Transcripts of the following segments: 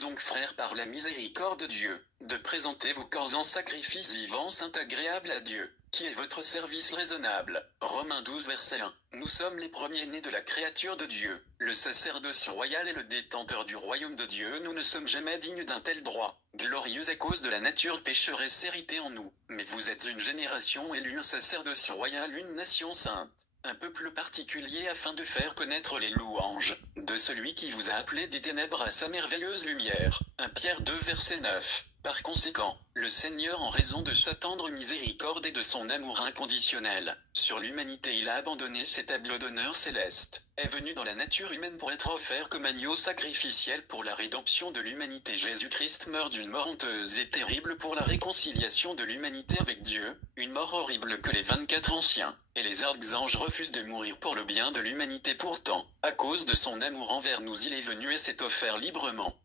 Donc frères, par la miséricorde de Dieu, de présenter vos corps en sacrifice vivant, saint, agréable à Dieu, qui est votre service raisonnable. Romains 12 verset 1. Nous sommes les premiers-nés de la créature de Dieu, le sacerdoce royal et le détenteur du royaume de Dieu. Nous ne sommes jamais dignes d'un tel droit, glorieux à cause de la nature pécheresse héritée en nous. Mais vous êtes une génération élue, un sacerdoce royal, une nation sainte, un peuple particulier, afin de faire connaître les louanges de celui qui vous a appelé des ténèbres à sa merveilleuse lumière. 1 Pierre 2 verset 9. Par conséquent, le Seigneur, en raison de sa tendre miséricorde et de son amour inconditionnel sur l'humanité, il a abandonné ses tableaux d'honneur céleste, est venu dans la nature humaine pour être offert comme agneau sacrificiel pour la rédemption de l'humanité. Jésus-Christ meurt d'une mort honteuse et terrible pour la réconciliation de l'humanité avec Dieu, une mort horrible que les 24 anciens et les archanges refusent de mourir pour le bien de l'humanité. Pourtant, à cause de son amour envers nous, il est venu et s'est offert librement.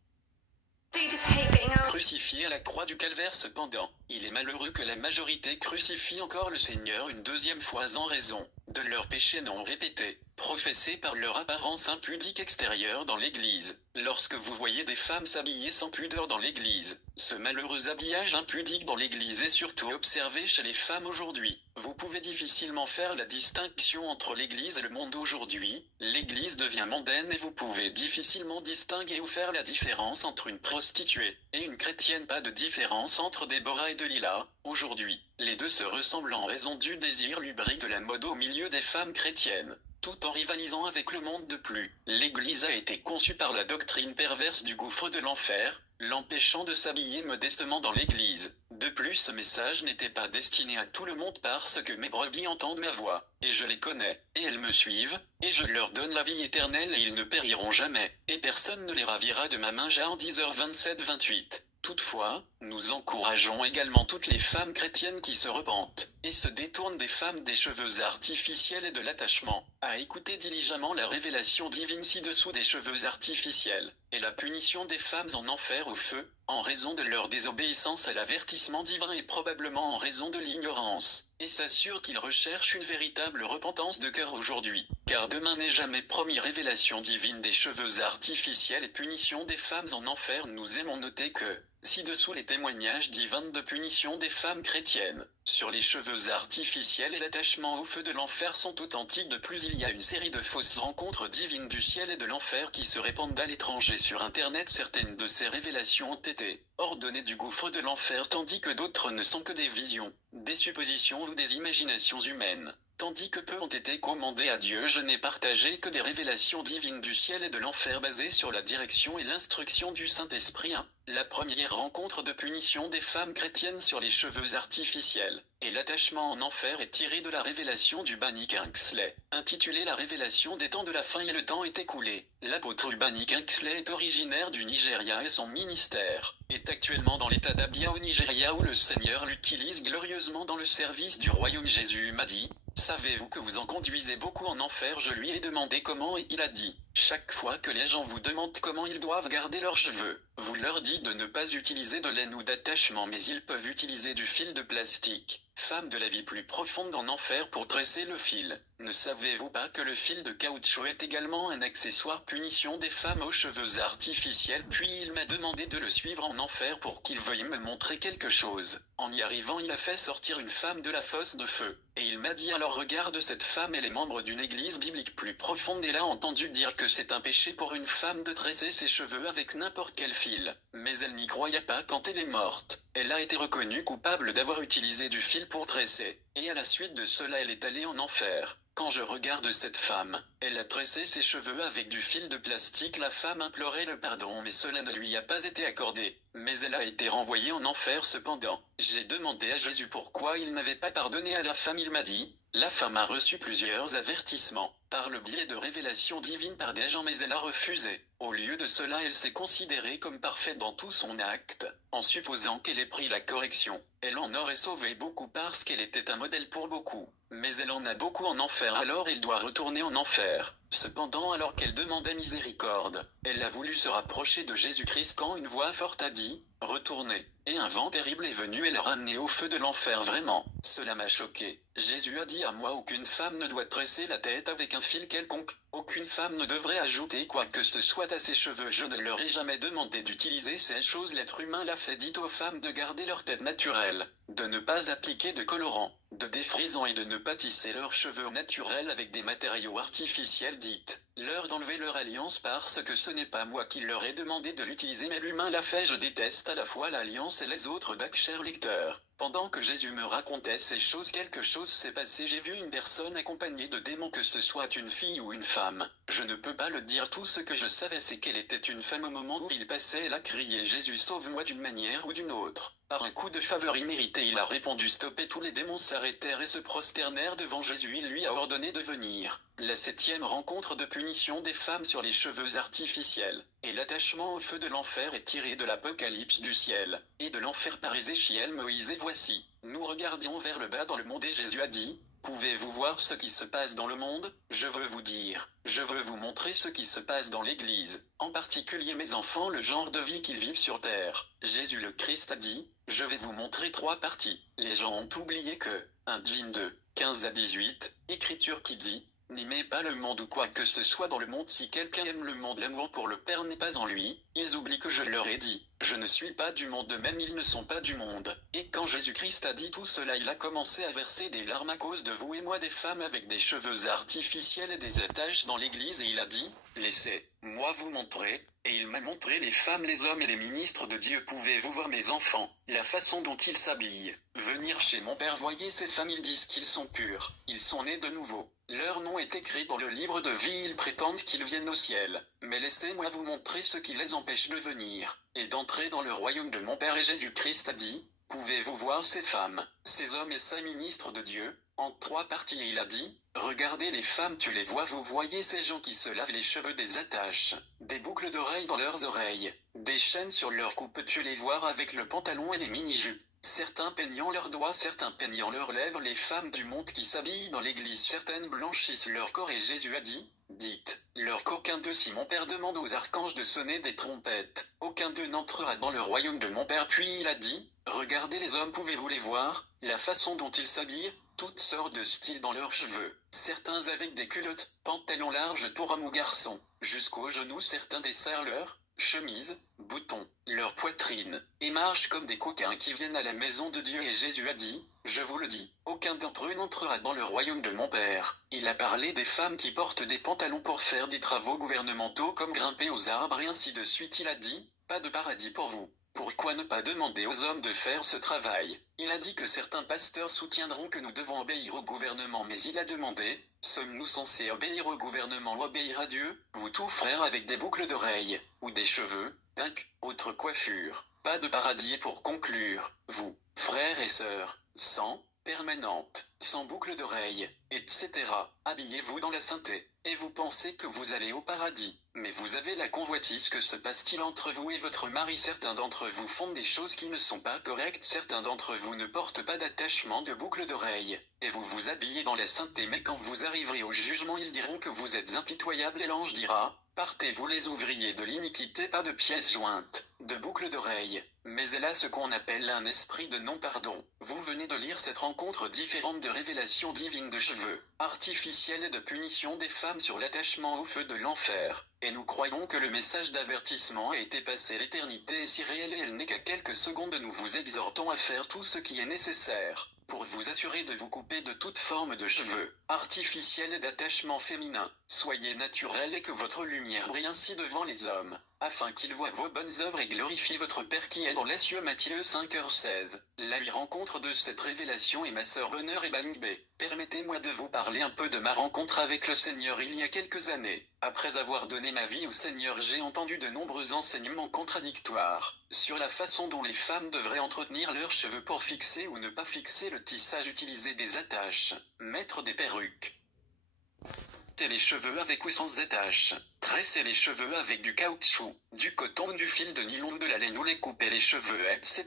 Crucifié à la croix du calvaire. Cependant, il est malheureux que la majorité crucifie encore le Seigneur une deuxième fois en raison de leurs péchés non répétés, professés par leur apparence impudique extérieure dans l'Église. Lorsque vous voyez des femmes s'habiller sans pudeur dans l'Église, ce malheureux habillage impudique dans l'Église est surtout observé chez les femmes aujourd'hui. Vous pouvez difficilement faire la distinction entre l'Église et le monde aujourd'hui. L'Église devient mondaine et vous pouvez difficilement distinguer ou faire la différence entre une prostituée et une chrétienne. Pas de différence entre Déborah et Delilah. Aujourd'hui, les deux se ressemblent en raison du désir lubrique de la mode au milieu des femmes chrétiennes, tout en rivalisant avec le monde. De plus, l'Église a été conçue par la doctrine perverse du gouffre de l'enfer, l'empêchant de s'habiller modestement dans l'Église. De plus, ce message n'était pas destiné à tout le monde, parce que mes brebis entendent ma voix, et je les connais, et elles me suivent, et je leur donne la vie éternelle, et ils ne périront jamais, et personne ne les ravira de ma main. Jean 10h27-28. Toutefois, nous encourageons également toutes les femmes chrétiennes qui se repentent et se détournent des femmes, des cheveux artificiels et de l'attachement, à écouter diligemment la révélation divine ci-dessous des cheveux artificiels, et la punition des femmes en enfer au feu, en raison de leur désobéissance à l'avertissement divin et probablement en raison de l'ignorance, et s'assure qu'ils recherchent une véritable repentance de cœur aujourd'hui, car demain n'est jamais promis. Révélation divine des cheveux artificiels et punition des femmes en enfer. Nous aimons noter que, ci-dessous, les témoignages divins de punition des femmes chrétiennes sur les cheveux artificiels et l'attachement au feu de l'enfer sont authentiques. De plus, il y a une série de fausses rencontres divines du ciel et de l'enfer qui se répandent à l'étranger sur Internet. Certaines de ces révélations ont été ordonnées du gouffre de l'enfer, tandis que d'autres ne sont que des visions, des suppositions ou des imaginations humaines. Tandis que peu ont été commandés à Dieu. Je n'ai partagé que des révélations divines du ciel et de l'enfer basées sur la direction et l'instruction du Saint-Esprit. 1. La première rencontre de punition des femmes chrétiennes sur les cheveux artificiels et l'attachement en enfer est tirée de la révélation du Banny Kingsley, intitulée La révélation des temps de la fin et le temps est écoulé. L'apôtre Banny Kingsley est originaire du Nigeria et son ministère est actuellement dans l'état d'Abia au Nigeria, où le Seigneur l'utilise glorieusement dans le service du royaume. Jésus m'a dit: savez-vous que vous en conduisez beaucoup en enfer? Je lui ai demandé comment et il a dit: chaque fois que les gens vous demandent comment ils doivent garder leurs cheveux, vous leur dites de ne pas utiliser de laine ou d'attachement, mais ils peuvent utiliser du fil de plastique. Femme de la vie plus profonde en enfer pour tresser le fil. Ne savez-vous pas que le fil de caoutchouc est également un accessoire? Punition des femmes aux cheveux artificiels. Puis il m'a demandé de le suivre en enfer pour qu'il veuille me montrer quelque chose. En y arrivant, il a fait sortir une femme de la fosse de feu. Et il m'a dit: alors regarde cette femme, elle est membre d'une église biblique plus profonde. Elle a entendu dire que c'est un péché pour une femme de tresser ses cheveux avec n'importe quel fil. Mais elle n'y croyait pas quand elle est morte. Elle a été reconnue coupable d'avoir utilisé du fil pour tresser. Et à la suite de cela, elle est allée en enfer. Quand je regarde cette femme, elle a tressé ses cheveux avec du fil de plastique. La femme implorait le pardon, mais cela ne lui a pas été accordé. Mais elle a été renvoyée en enfer. Cependant, j'ai demandé à Jésus pourquoi il n'avait pas pardonné à la femme. Il m'a dit: la femme a reçu plusieurs avertissements par le biais de révélations divines par des gens, mais elle a refusé. Au lieu de cela, elle s'est considérée comme parfaite dans tout son acte, en supposant qu'elle ait pris la correction. Elle en aurait sauvé beaucoup parce qu'elle était un modèle pour beaucoup. Mais elle en a beaucoup en enfer, alors elle doit retourner en enfer. Cependant, alors qu'elle demandait miséricorde, elle a voulu se rapprocher de Jésus-Christ quand une voix forte a dit « Retournez ». Et un vent terrible est venu et l'a ramené au feu de l'enfer. Vraiment, cela m'a choqué. Jésus a dit à moi: aucune femme ne doit tresser la tête avec un fil quelconque. Aucune femme ne devrait ajouter quoi que ce soit à ses cheveux. Je ne leur ai jamais demandé d'utiliser ces choses. L'être humain l'a fait. Dit aux femmes de garder leur tête naturelle, de ne pas appliquer de colorant, de défrisant et de ne pas tisser leurs cheveux naturels avec des matériaux artificiels. Dites leur d'enlever leur alliance parce que ce n'est pas moi qui leur ai demandé de l'utiliser, mais l'humain l'a fait. Je déteste à la fois l'alliance et les autres. Cher lecteur, pendant que Jésus me racontait ces choses, quelque chose s'est passé. J'ai vu une personne accompagnée de démons, que ce soit une fille ou une femme. Je ne peux pas le dire. Tout ce que je savais, c'est qu'elle était une femme. Au moment où il passait, elle a crié: Jésus, sauve-moi, d'une manière ou d'une autre. Par un coup de faveur immérité, il a répondu stop, et tous les démons s'arrêtèrent et se prosternèrent devant Jésus. Il lui a ordonné de venir. La 7e rencontre de punition des femmes sur les cheveux artificiels et l'attachement au feu de l'enfer est tiré de l'Apocalypse du ciel et de l'enfer par Ézéchiel, Moïse. Et voici, nous regardions vers le bas dans le monde, et Jésus a dit: pouvez-vous voir ce qui se passe dans le monde? Je veux vous dire, je veux vous montrer ce qui se passe dans l'Église, en particulier mes enfants, le genre de vie qu'ils vivent sur terre. Jésus le Christ a dit: je vais vous montrer 3 parties. Les gens ont oublié que 1 Jean 2, 15 à 18, écriture qui dit: n'aimez pas le monde ou quoi que ce soit dans le monde. Si quelqu'un aime le monde, l'amour pour le Père n'est pas en lui. Ils oublient que je leur ai dit: je ne suis pas du monde, de même ils ne sont pas du monde. Et quand Jésus-Christ a dit tout cela, il a commencé à verser des larmes à cause de vous et moi, des femmes avec des cheveux artificiels et des attaches dans l'église, et il a dit: laissez-moi vous montrer. Et il m'a montré les femmes, les hommes et les ministres de Dieu. Pouvez-vous voir, mes enfants, la façon dont ils s'habillent? Venir chez mon Père, voyez ces femmes, ils disent qu'ils sont purs, ils sont nés de nouveau. Leur nom est écrit dans le livre de vie, ils prétendent qu'ils viennent au ciel. Mais laissez-moi vous montrer ce qui les empêche de venir et d'entrer dans le royaume de mon Père. Et Jésus-Christ a dit: pouvez-vous voir ces femmes, ces hommes et ces ministres de Dieu? En 3 parties. Et il a dit: regardez les femmes, tu les vois, vous voyez ces gens qui se lavent les cheveux, des attaches, des boucles d'oreilles dans leurs oreilles, des chaînes sur leur cou, peux-tu les voir avec le pantalon et les mini-jupes? Certains peignant leurs doigts, certains peignant leurs lèvres. Les femmes du monde qui s'habillent dans l'église, certaines blanchissent leur corps. Et Jésus a dit: dites leur qu'aucun d'eux, si mon Père demande aux archanges de sonner des trompettes, aucun d'eux n'entrera dans le royaume de mon Père. Puis il a dit: regardez les hommes, pouvez-vous les voir, la façon dont ils s'habillent? Toutes sortes de styles dans leurs cheveux, certains avec des culottes, pantalons larges pour hommes ou garçons, jusqu'aux genoux, certains desserrent leurs chemises, boutons, leur poitrine, et marchent comme des coquins qui viennent à la maison de Dieu. Et Jésus a dit: je vous le dis, aucun d'entre eux n'entrera dans le royaume de mon Père. Il a parlé des femmes qui portent des pantalons pour faire des travaux gouvernementaux comme grimper aux arbres et ainsi de suite. Il a dit: pas de paradis pour vous. Pourquoi ne pas demander aux hommes de faire ce travail? Il a dit que certains pasteurs soutiendront que nous devons obéir au gouvernement, mais il a demandé: sommes-nous censés obéir au gouvernement ou obéir à Dieu? Vous tous frères avec des boucles d'oreilles, ou des cheveux, autre coiffure, pas de paradis. Et pour conclure, vous, frères et sœurs, sans permanente, sans boucle d'oreilles, etc., habillez-vous dans la sainteté, et vous pensez que vous allez au paradis. Mais vous avez la convoitise. Que se passe-t-il entre vous et votre mari? Certains d'entre vous font des choses qui ne sont pas correctes. Certains d'entre vous ne portent pas d'attachement de boucle d'oreille. Et vous vous habillez dans la sainteté. Mais quand vous arriverez au jugement, ils diront que vous êtes impitoyables. Et l'ange dira: partez, vous les ouvriers de l'iniquité, pas de pièces jointes, de boucles d'oreilles. Mais elle a ce qu'on appelle un esprit de non-pardon. Vous venez de lire cette rencontre différente de révélations divines de cheveux artificiels et de punition des femmes sur l'attachement au feu de l'enfer. Et nous croyons que le message d'avertissement a été passé. L'éternité est si réelle et elle n'est qu'à quelques secondes. Nous vous exhortons à faire tout ce qui est nécessaire pour vous assurer de vous couper de toute forme de cheveux artificiels et d'attachement féminin. Soyez naturel et que votre lumière brille ainsi devant les hommes, afin qu'ils voient vos bonnes œuvres et glorifient votre Père qui est dans les cieux. Matthieu 5h16. La rencontre de cette révélation est ma sœur Bonheur et Bangbé. Permettez-moi de vous parler un peu de ma rencontre avec le Seigneur il y a quelques années. Après avoir donné ma vie au Seigneur, j'ai entendu de nombreux enseignements contradictoires sur la façon dont les femmes devraient entretenir leurs cheveux pour fixer ou ne pas fixer le tissage, utiliser des attaches, mettre des perruques, Tresser les cheveux avec ou sans attache. Tresser les cheveux avec du caoutchouc, du coton, du fil de nylon ou de la laine ou les couper les cheveux, etc.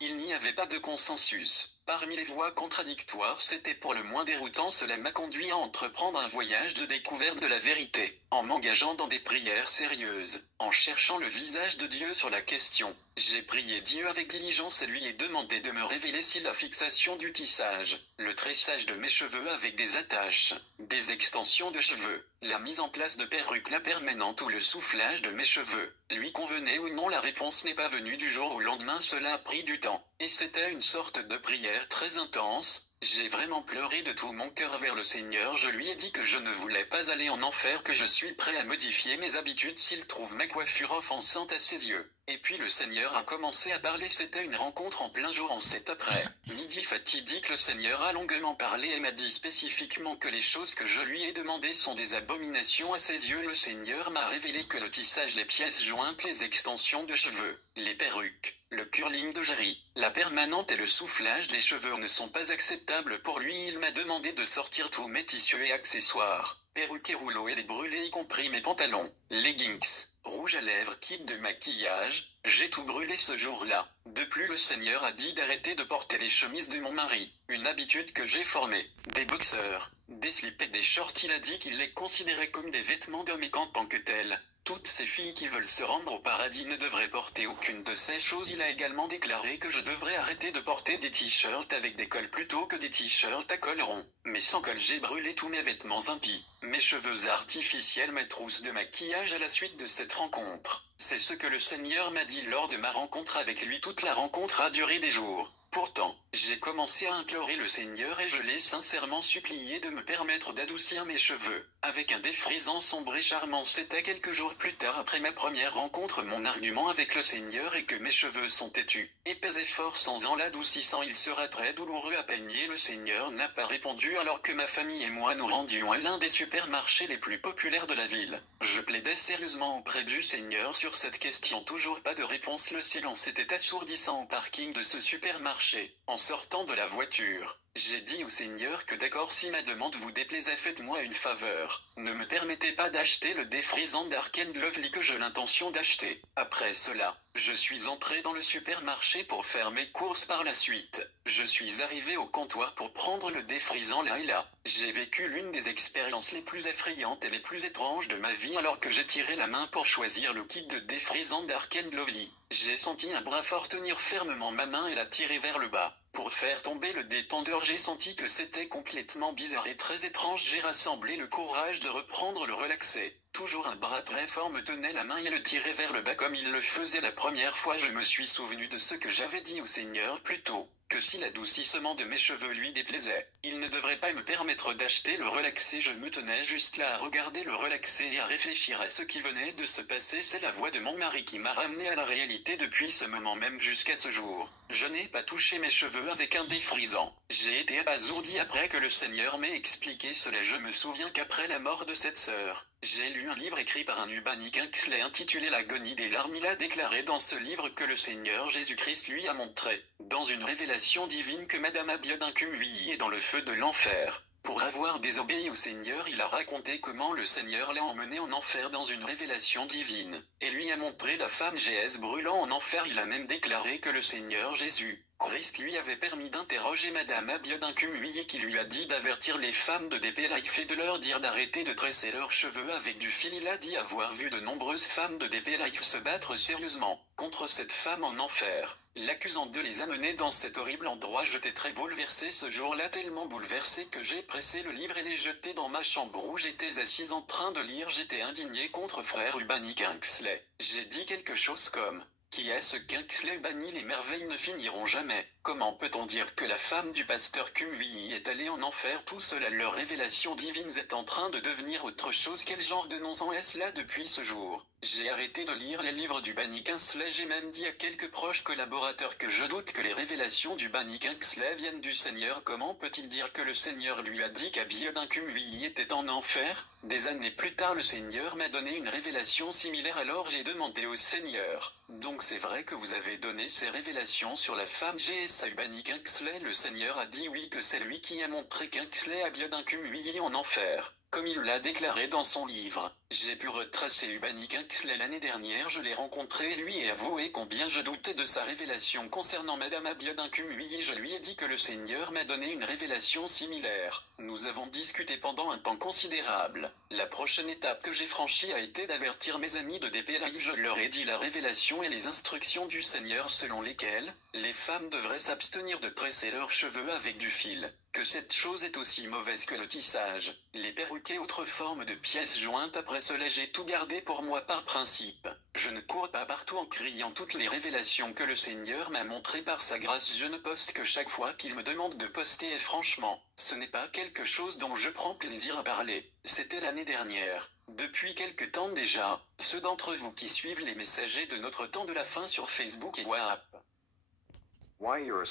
Il n'y avait pas de consensus. Parmi les voix contradictoires, c'était pour le moins déroutant. Cela m'a conduit à entreprendre un voyage de découverte de la vérité, en m'engageant dans des prières sérieuses, en cherchant le visage de Dieu sur la question. J'ai prié Dieu avec diligence et lui ai demandé de me révéler si la fixation du tissage, le tressage de mes cheveux avec des attaches, des extensions de cheveux, la mise en place de perruques la permanente ou le soufflage de mes cheveux, lui convenait ou non. La réponse n'est pas venue du jour au lendemain, cela a pris du temps, et c'était une sorte de prière très intense. J'ai vraiment pleuré de tout mon cœur vers le Seigneur. Je lui ai dit que je ne voulais pas aller en enfer, que je suis prêt à modifier mes habitudes s'il trouve ma coiffure offensante à ses yeux. Et puis le Seigneur a commencé à parler. C'était une rencontre en plein jour en cet après-midi fatidique. Le Seigneur a longuement parlé et m'a dit spécifiquement que les choses que je lui ai demandées sont des abominations à ses yeux. Le Seigneur m'a révélé que le tissage, les pièces jointes, les extensions de cheveux, les perruques, le curling de Jerry, la permanente et le soufflage des cheveux ne sont pas acceptables pour lui. Il m'a demandé de sortir tous mes tissus et accessoires, perruques et rouleaux, et les brûler, y compris mes pantalons, leggings, rouge à lèvres, kit de maquillage. J'ai tout brûlé ce jour-là. De plus, le Seigneur a dit d'arrêter de porter les chemises de mon mari, une habitude que j'ai formée, des boxeurs, des slips et des shorts. Il a dit qu'il les considérait comme des vêtements d'hommes et qu'en tant que tels, toutes ces filles qui veulent se rendre au paradis ne devraient porter aucune de ces choses. Il a également déclaré que je devrais arrêter de porter des t-shirts avec des cols plutôt que des t-shirts à col rond. Mais sans col, j'ai brûlé tous mes vêtements impies, mes cheveux artificiels, mes trousses de maquillage à la suite de cette rencontre. C'est ce que le Seigneur m'a dit lors de ma rencontre avec lui. Toute la rencontre a duré des jours. Pourtant, j'ai commencé à implorer le Seigneur et je l'ai sincèrement supplié de me permettre d'adoucir mes cheveux, avec un défrisant sombre et charmant. C'était quelques jours plus tard, après ma première rencontre. Mon argument avec le Seigneur est que mes cheveux sont têtus, épais et forts. Sans en l'adoucissant, il sera très douloureux à peigner. Le Seigneur n'a pas répondu alors que ma famille et moi nous rendions à l'un des supermarchés les plus populaires de la ville. Je plaidais sérieusement auprès du Seigneur sur cette question. Toujours pas de réponse. Le silence était assourdissant au parking de ce supermarché. En sortant de la voiture, j'ai dit au Seigneur que d'accord, si ma demande vous déplaisait, faites-moi une faveur. Ne me permettez pas d'acheter le défrisant Dark and Lovely que j'ai l'intention d'acheter. Après cela, je suis entré dans le supermarché pour faire mes courses. Par la suite, je suis arrivé au comptoir pour prendre le défrisant. Là et là, j'ai vécu l'une des expériences les plus effrayantes et les plus étranges de ma vie. Alors que j'ai tiré la main pour choisir le kit de défrisant Dark and Lovely, j'ai senti un bras fort tenir fermement ma main et la tirer vers le bas. Pour faire tomber le détendeur, j'ai senti que c'était complètement bizarre et très étrange. J'ai rassemblé le courage de reprendre le relaxer. Toujours un bras très fort me tenait la main et le tirait vers le bas comme il le faisait la première fois. Je me suis souvenu de ce que j'avais dit au Seigneur plus tôt, que si l'adoucissement de mes cheveux lui déplaisait, il ne devrait pas me permettre d'acheter le relaxé. Je me tenais juste là à regarder le relaxé et à réfléchir à ce qui venait de se passer. C'est la voix de mon mari qui m'a ramené à la réalité. Depuis ce moment même jusqu'à ce jour, je n'ai pas touché mes cheveux avec un défrisant. J'ai été abasourdi après que le Seigneur m'ait expliqué cela. Je me souviens qu'après la mort de cette sœur, j'ai lu un livre écrit par un Ubani Kingsley intitulé L'agonie des larmes. Il a déclaré dans ce livre que le Seigneur Jésus-Christ lui a montré, dans une révélation divine, que Madame Abiodunkum lui est dans le feu de l'enfer. Pour avoir désobéi au Seigneur, il a raconté comment le Seigneur l'a emmené en enfer dans une révélation divine, et lui a montré la femme Jésus brûlant en enfer. Il a même déclaré que le Seigneur Jésus Christ lui avait permis d'interroger Madame Abiodunkum et qui lui a dit d'avertir les femmes de DP Life et de leur dire d'arrêter de tresser leurs cheveux avec du fil. Il a dit avoir vu de nombreuses femmes de DP Life se battre sérieusement contre cette femme en enfer, l'accusant de les amener dans cet horrible endroit. J'étais très bouleversé ce jour-là, tellement bouleversé que j'ai pressé le livre et l'ai jeté dans ma chambre où j'étais assise en train de lire. J'étais indigné contre frère Ubani Kingsley. J'ai dit quelque chose comme: qui est ce Kingsley Ubani? Les merveilles ne finiront jamais. Comment peut-on dire que la femme du pasteur Kumui est allée en enfer? Tout cela, leur révélation divine est en train de devenir autre chose. Quel genre de non-sens est-ce là? Depuis ce jour, j'ai arrêté de lire les livres du Ubani Kingsley. J'ai même dit à quelques proches collaborateurs que je doute que les révélations du Ubani Kingsley viennent du Seigneur. Comment peut-il dire que le Seigneur lui a dit qu'Abiodunkum lui était en enfer? Des années plus tard, le Seigneur m'a donné une révélation similaire. Alors j'ai demandé au Seigneur: donc c'est vrai que vous avez donné ces révélations sur la femme J.S. Ubani Kingsley? Le Seigneur a dit oui, que c'est lui qui a montré Kingsley Abiodunkum en enfer. Comme il l'a déclaré dans son livre, j'ai pu retracer Ubani Kingsley l'année dernière, je l'ai rencontré lui et avoué combien je doutais de sa révélation concernant Madame Abiodun-Kumuyi. Je lui ai dit que le Seigneur m'a donné une révélation similaire. Nous avons discuté pendant un temps considérable. La prochaine étape que j'ai franchie a été d'avertir mes amis de DP Live. Je leur ai dit la révélation et les instructions du Seigneur selon lesquelles les femmes devraient s'abstenir de tresser leurs cheveux avec du fil, que cette chose est aussi mauvaise que le tissage, les perruques et autres formes de pièces jointes. Après cela, j'ai tout gardé pour moi par principe. Je ne cours pas partout en criant toutes les révélations que le Seigneur m'a montrées par sa grâce. Je ne poste que chaque fois qu'il me demande de poster, et franchement, ce n'est pas quelque chose dont je prends plaisir à parler. C'était l'année dernière. Depuis quelque temps déjà, ceux d'entre vous qui suivent les messagers de notre temps de la fin sur Facebook et WhatsApp.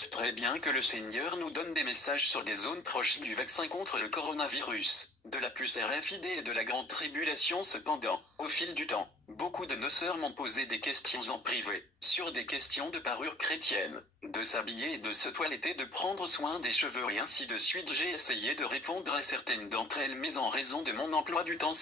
Très bien que le Seigneur nous donne des messages sur des zones proches du vaccin contre le coronavirus, de la puce RFID et de la grande tribulation. Cependant, au fil du temps, beaucoup de nos sœurs m'ont posé des questions en privé, sur des questions de parure chrétienne, de s'habiller et de se toiletter, de prendre soin des cheveux et ainsi de suite. J'ai essayé de répondre à certaines d'entre elles, mais en raison de mon emploi du temps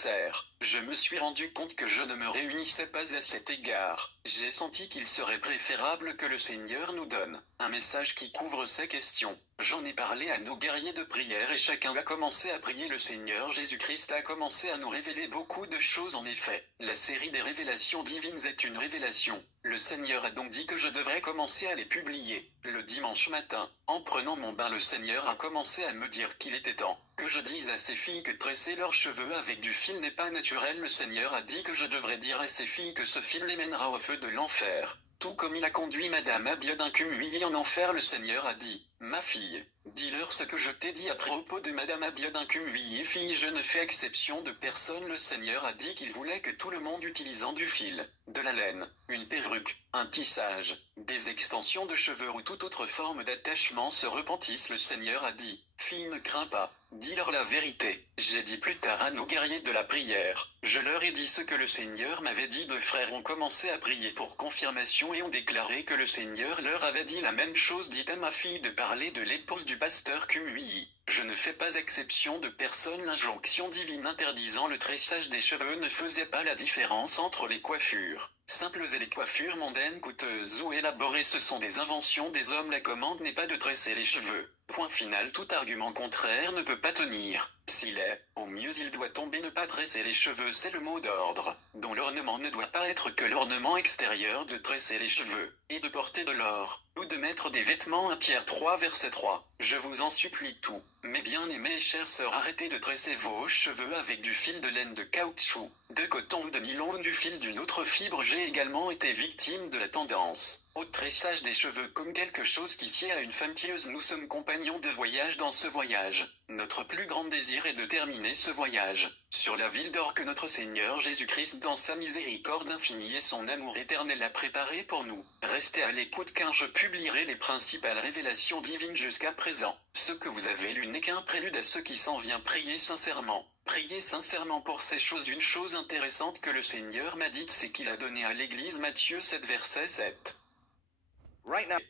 je me suis rendu compte que je ne me réunissais pas à cet égard. J'ai senti qu'il serait préférable que le Seigneur nous donne un message qui couvre ces questions. J'en ai parlé à nos guerriers de prière et chacun a commencé à prier. Le Seigneur Jésus-Christ a commencé à nous révéler beaucoup de choses. En effet, la série des révélations divines est une révélation. Le Seigneur a donc dit que je devrais commencer à les publier. Le dimanche matin, en prenant mon bain, le Seigneur a commencé à me dire qu'il était temps que je dise à ces filles que tresser leurs cheveux avec du fil n'est pas naturel. Le Seigneur a dit que je devrais dire à ces filles que ce fil les mènera au feu de l'enfer. Tout comme il a conduit Madame Abiodun-Kumuyi en enfer. Le Seigneur a dit, ma fille, dis-leur ce que je t'ai dit à propos de Madame Abiodun-Kumuyi. Fille, je ne fais exception de personne. Le Seigneur a dit qu'il voulait que tout le monde utilisant du fil, de la laine, une perruque, un tissage, des extensions de cheveux ou toute autre forme d'attachement se repentisse. Le Seigneur a dit, fille, ne crains pas, dis-leur la vérité. J'ai dit plus tard à nos guerriers de la prière, je leur ai dit ce que le Seigneur m'avait dit. Deux frères ont commencé à prier pour confirmation et ont déclaré que le Seigneur leur avait dit la même chose. Dit à ma fille de parler de l'épouse du pasteur Kumuyi. Je ne fais pas exception de personne. L'injonction divine interdisant le tressage des cheveux ne faisait pas la différence entre les coiffures simples et les coiffures mondaines coûteuses ou élaborées. Ce sont des inventions des hommes. La commande n'est pas de tresser les cheveux. Point final. Tout argument contraire ne peut pas tenir. S'il est, au mieux il doit tomber. Ne pas tresser les cheveux, c'est le mot d'ordre, dont l'ornement ne doit pas être que l'ornement extérieur. De tresser les cheveux, et de porter de l'or, ou de mettre des vêtements. 1 Pierre 3 verset 3. Je vous en supplie tout, mes bien-aimées chères sœurs, arrêtez de tresser vos cheveux avec du fil de laine, de caoutchouc, de coton ou de nylon ou du fil d'une autre fibre. J'ai également été victime de la tendance au tressage des cheveux comme quelque chose qui sied à une femme pieuse. Nous sommes compagnons de voyage. Dans ce voyage, notre plus grand désir est de terminer ce voyage sur la ville d'or que notre Seigneur Jésus-Christ, dans sa miséricorde infinie et son amour éternel, a préparé pour nous. Restez à l'écoute car je publierai les principales révélations divines. Jusqu'à présent, ce que vous avez lu n'est qu'un prélude à ce qui s'en vient. Priez sincèrement. Priez sincèrement pour ces choses. Une chose intéressante que le Seigneur m'a dite, c'est qu'il a donné à l'Église Matthieu 7 verset 7.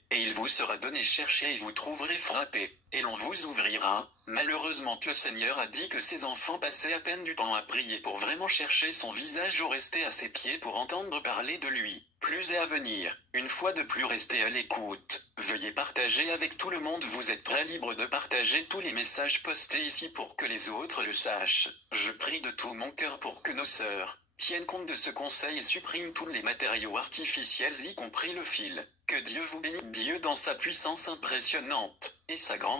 Et il vous sera donné, cherchez et vous trouverez, frappez, et l'on vous ouvrira. Malheureusement, le Seigneur a dit que ses enfants passaient à peine du temps à prier pour vraiment chercher son visage ou rester à ses pieds pour entendre parler de lui. Plus est à venir. Une fois de plus, restez à l'écoute. Veuillez partager avec tout le monde. Vous êtes très libre de partager tous les messages postés ici pour que les autres le sachent. Je prie de tout mon cœur pour que nos sœurs tiennent compte de ce conseil et suppriment tous les matériaux artificiels, y compris le fil. Que Dieu vous bénisse. Dieu, dans sa puissance impressionnante et sa grande